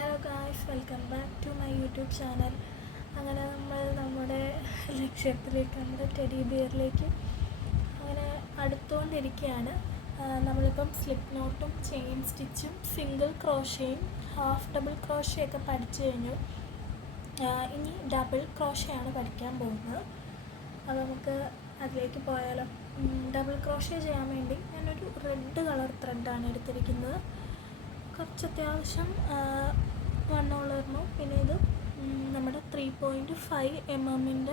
Hello guys, welcome back to my YouTube channel. അങ്ങനെ നമ്മൾ നമ്മുടെ ലക്ഷ്യത്തിലേക്ക്, നമ്മുടെ ടെഡി ബിയറിലേക്ക് അങ്ങനെ അടുത്തുകൊണ്ടിരിക്കുകയാണ്. നമ്മളിപ്പം സ്ലിപ്പ് നോട്ടും ചെയിൻ സ്റ്റിച്ചും സിംഗിൾ ക്രോഷയും ഹാഫ് ഡബിൾ ക്രോഷയൊക്കെ പഠിച്ചു കഴിഞ്ഞു. ഇനി ഡബിൾ ക്രോഷയാണ് പഠിക്കാൻ പോകുന്നത്. അപ്പോൾ നമുക്ക് അതിലേക്ക് പോയാലോ. ഡബിൾ ക്രോഷേ ചെയ്യാൻ വേണ്ടി ഞാനൊരു റെഡ് കളർ ത്രെഡാണ് എടുത്തിരിക്കുന്നത്. കുറച്ച് അത്യാവശ്യം വണ്ണമുള്ളൊരെണ്ണം. പിന്നെ ഇത് നമ്മുടെ 3.5 mm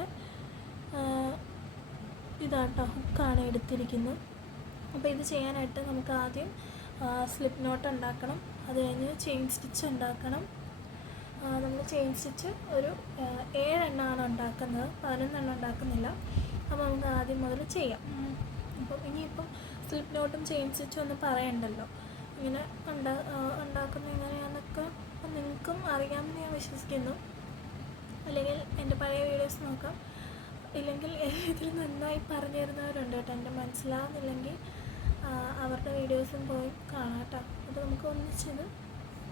ഇതാട്ടോ ഹുക്കാണ് എടുത്തിരിക്കുന്നത്. അപ്പോൾ ഇത് ചെയ്യാനായിട്ട് നമുക്ക് ആദ്യം സ്ലിപ്പ് നോട്ട് ഉണ്ടാക്കണം. അത് കഴിഞ്ഞ് ചെയിൻ സ്റ്റിച്ച് ഉണ്ടാക്കണം. നമ്മൾ ചെയിൻ സ്റ്റിച്ച് ഒരു 7 എണ്ണമാണ് ഉണ്ടാക്കുന്നത്, 11 എണ്ണം ഉണ്ടാക്കുന്നില്ല. അപ്പോൾ നമുക്ക് ആദ്യം മുതൽ ചെയ്യാം. അപ്പോൾ ഇനിയിപ്പം സ്ലിപ്പ് നോട്ടും ചെയിൻ സ്റ്റിച്ചും ഒന്നും പറയണ്ടല്ലോ, ഇങ്ങനെ ഉണ്ടാക്കുന്നത് എങ്ങനെയാണെന്നൊക്കെ നിങ്ങൾക്കും അറിയാമെന്ന് ഞാൻ വിശ്വസിക്കുന്നു. അല്ലെങ്കിൽ എൻ്റെ പഴയ വീഡിയോസ് നോക്കാം, ഇല്ലെങ്കിൽ ഇതിൽ നന്നായി പറഞ്ഞു തരുന്നവരുണ്ട് കേട്ടോ. എൻ്റെ മനസ്സിലാവുന്നില്ലെങ്കിൽ അവരുടെ വീഡിയോസും പോയി കാണാം കേട്ടോ. അപ്പോൾ നമുക്ക് ഒന്നിച്ചിത്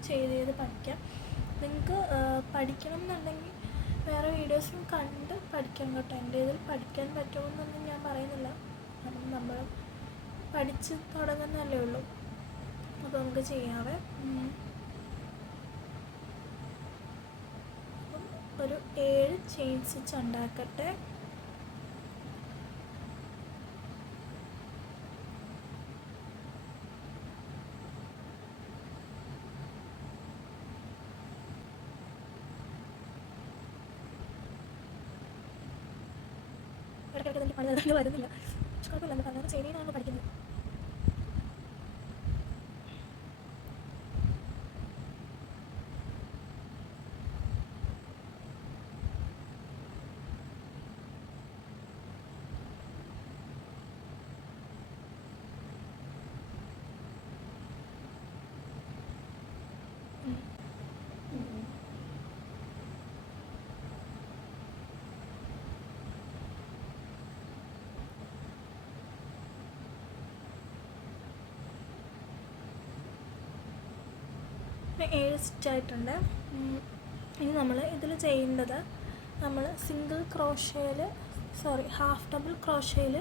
ചെയ്ത് പഠിക്കാം. നിങ്ങൾക്ക് പഠിക്കണം എന്നുണ്ടെങ്കിൽ വേറെ വീഡിയോസും കണ്ട് പഠിക്കാം കേട്ടോ. എൻ്റെ ഇതിൽ പഠിക്കാൻ പറ്റുമെന്നൊന്നും ഞാൻ പറയുന്നില്ല, കാരണം നമ്മൾ പഠിച്ച് തുടങ്ങുന്നതല്ലേ ഉള്ളൂ. അപ്പോൾ നമുക്ക് ചെയ്യാവേ. ഒരു 7 ചെയിൻ സ്റ്റിച്ച് ഉണ്ടാക്കട്ടെ. ഇടയ്ക്കിടയ്ക്ക് എനിക്ക് പണി വരുന്നില്ല, കുഴപ്പമില്ല. പലരും ശരിയാണ് പഠിക്കുന്നത്. പിന്നെ 7 സ്റ്റിച്ചായിട്ടുണ്ട്. ഇനി നമ്മൾ ഇതിൽ ചെയ്യേണ്ടത്, നമ്മൾ സിംഗിൾ ക്രോഷയിൽ ഹാഫ് ഡബിൾ ക്രോഷയിൽ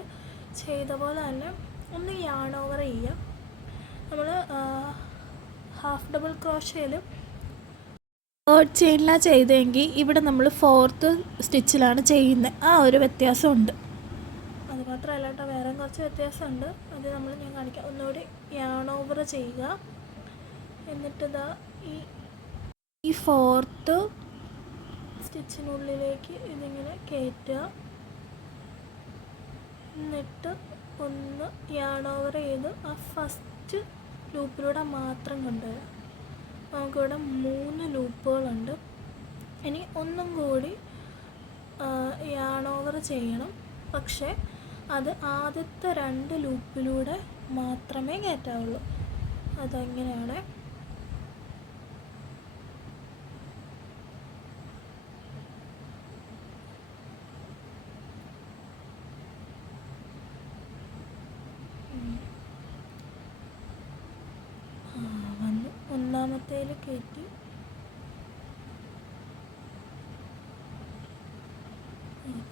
ചെയ്ത പോലെ തന്നെ ഒന്ന് യാൺ ഓവർ ചെയ്യുക. നമ്മൾ ഹാഫ് ഡബിൾ ക്രോഷയിൽ 3rd ചെയിനിലാണ് ചെയ്തതെങ്കിൽ ഇവിടെ നമ്മൾ 4th സ്റ്റിച്ചിലാണ് ചെയ്യുന്നത്. ആ ഒരു വ്യത്യാസമുണ്ട്. അതുമാത്രമല്ല കേട്ടോ, വേറെ കുറച്ച് വ്യത്യാസമുണ്ട്. അത് ഞാൻ കാണിക്കാം. ഒന്നുകൂടി യാൺ ഓവർ ചെയ്യുക. എന്നിട്ടിതാ ഈ 4th സ്റ്റിച്ചിനുള്ളിലേക്ക് ഇതിങ്ങനെ കയറ്റുക. എന്നിട്ട് ഒന്ന് യാൺ ഓവർ ചെയ്ത് ആ ഫസ്റ്റ് ലൂപ്പിലൂടെ മാത്രം കൊണ്ടുവരിക. നമുക്കിവിടെ 3 ലൂപ്പുകളുണ്ട്. ഇനി ഒന്നും കൂടി യാൺ ഓവർ ചെയ്യണം, പക്ഷേ അത് ആദ്യത്തെ 2 ലൂപ്പിലൂടെ മാത്രമേ കയറ്റാവുള്ളൂ. അതെങ്ങനെയാണ്? ഒന്നാമത്തേൽ കയറ്റി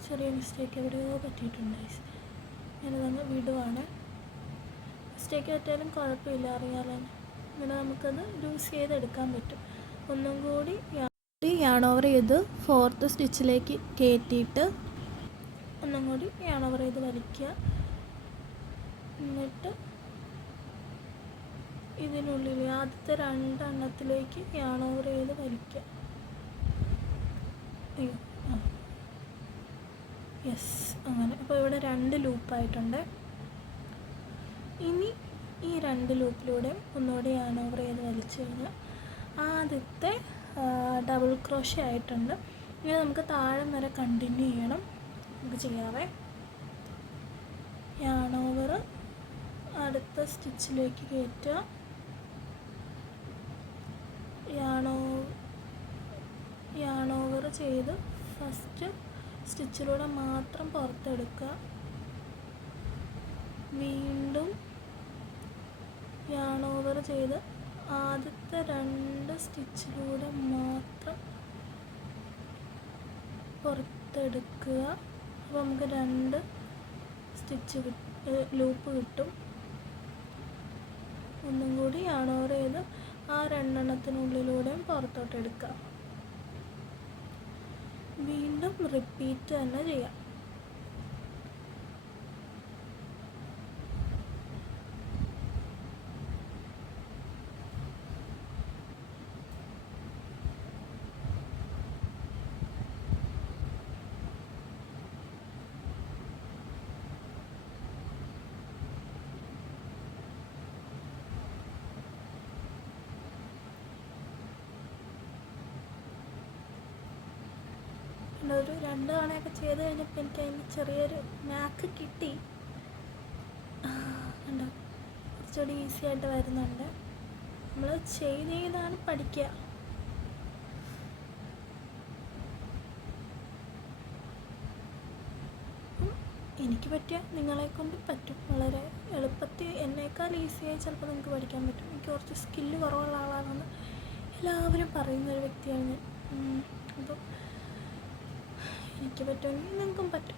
ചെറിയ മിസ്റ്റേക്ക് എവിടെയോ പറ്റിയിട്ടുണ്ട്. ഞാനതങ്ങ് വിടുവാണ്. മിസ്റ്റേക്ക് പറ്റിയാലും കുഴപ്പമില്ല, അറിയാലോ. ഇങ്ങനെ നമുക്കത് ലൂസ് ചെയ്തെടുക്കാൻ പറ്റും. ഒന്നും കൂടി യാൺ ഓവർ ചെയ്ത് 4th സ്റ്റിച്ചിലേക്ക് കയറ്റിയിട്ട് ഒന്നും കൂടി യാൺ ഓവർ ചെയ്ത് വലിക്കുക. എന്നിട്ട് ഇതിനുള്ളിൽ ആദ്യത്തെ 2 എണ്ണത്തിലേക്ക് യാൺ ഓവർ ചെയ്ത് വലിക്കുക. യെസ്, അങ്ങനെ. അപ്പോൾ ഇവിടെ 2 ലൂപ്പായിട്ടുണ്ട്. ഇനി ഈ 2 ലൂപ്പിലൂടെയും ഒന്നുകൂടി യാൺ ഓവർ ചെയ്ത് വലിച്ചു കഴിഞ്ഞാൽ ആദ്യത്തെ ഡബിൾ ക്രോഷേ ആയിട്ടുണ്ട്. ഇനി നമുക്ക് താഴെ വരെ കണ്ടിന്യൂ ചെയ്യണം. നമുക്ക് ചെയ്യാവേ. യാൺ ഓവർ അടുത്ത സ്റ്റിച്ചിലേക്ക് കയറ്റുക. യാൺ ഓവർ ചെയ്ത് ഫസ്റ്റ് സ്റ്റിച്ചിലൂടെ മാത്രം പുറത്തെടുക്കുക. വീണ്ടും യാൺ ഓവർ ചെയ്ത് ആദ്യത്തെ 2 സ്റ്റിച്ചിലൂടെ മാത്രം പുറത്തെടുക്കുക. അപ്പോൾ നമുക്ക് 2 സ്റ്റിച്ച് ലൂപ്പ് കിട്ടും. ഒന്നും കൂടി yarn over ചെയ്ത് ആ 2 എണ്ണത്തിനുള്ളിലൂടെയും പുറത്തോട്ട് എടുക്കുക. വീണ്ടും റിപ്പീറ്റ് തന്നെ ചെയ്യാം. ഒരു 2 തവണയൊക്കെ ചെയ്ത് കഴിഞ്ഞപ്പോൾ എനിക്ക് അതിന് ചെറിയൊരു നാക്ക് കിട്ടി. ഉണ്ടോ, കുറച്ചുകൂടി ഈസി ആയിട്ട് വരുന്നുണ്ട്. നമ്മൾ ചെയ്താണ് പഠിക്കുക. എനിക്ക് പറ്റിയ നിങ്ങളെക്കൊണ്ട് പറ്റും. വളരെ എളുപ്പത്തിൽ എന്നേക്കാൾ ഈസിയായി ചിലപ്പോൾ നിങ്ങൾക്ക് പഠിക്കാൻ പറ്റും. എനിക്ക് കുറച്ച് സ്കില്ല് കുറവുള്ള ആളാണെന്ന് എല്ലാവരും പറയുന്നൊരു വ്യക്തിയാണ് ഞാൻ. അപ്പോൾ എനിക്ക് പറ്റുമെങ്കിൽ നിങ്ങൾക്കും പറ്റും.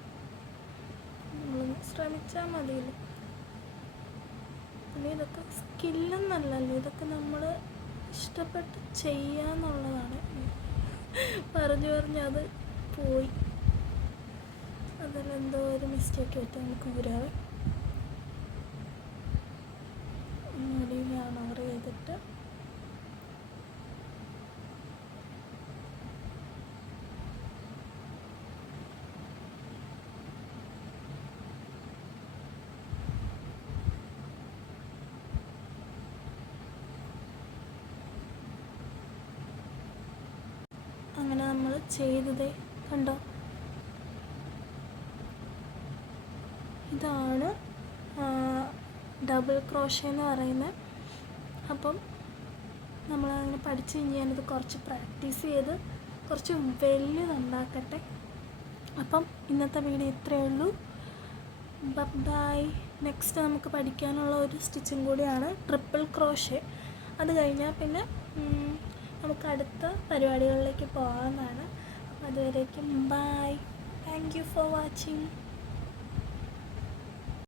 നമ്മളൊന്ന് ശ്രമിച്ചാൽ മതിയല്ലോ. പിന്നെ ഇതൊക്കെ സ്കില്ലെന്നല്ലല്ലോ, ഇതൊക്കെ നമ്മൾ ഇഷ്ടപ്പെട്ട് ചെയ്യാന്നുള്ളതാണ്. പറഞ്ഞ് അത് പോയി. അതിലെന്തോ ഒരു മിസ്റ്റേക്ക് പറ്റി നമുക്ക് ഊരാവേ. ഒന്നുകൂടി yarn over ചെയ്തിട്ട് അങ്ങനെ നമ്മൾ ചെയ്തതേ കണ്ടോ. ഇതാണ് ഡബിൾ ക്രോഷേ എന്ന് പറയുന്നത്. അപ്പം നമ്മളങ്ങനെ പഠിച്ച് കഴിഞ്ഞ് ഞാനിത് കുറച്ച് പ്രാക്ടീസ് ചെയ്ത് കുറച്ച് വലുതുണ്ടാക്കട്ടെ. അപ്പം ഇന്നത്തെ വീഡിയോ ഇത്രയേ ഉള്ളൂ. ബൈ. നെക്സ്റ്റ് നമുക്ക് പഠിക്കാനുള്ള ഒരു സ്റ്റിച്ചും കൂടിയാണ് ട്രിപ്പിൾ ക്രോഷേ. അത് കഴിഞ്ഞാൽ പിന്നെ നമുക്ക് അടുത്ത പരിപാടികളിലേക്ക് പോകാവുന്നതാണ്. അതുവരേക്കും bye. Thank you for watching.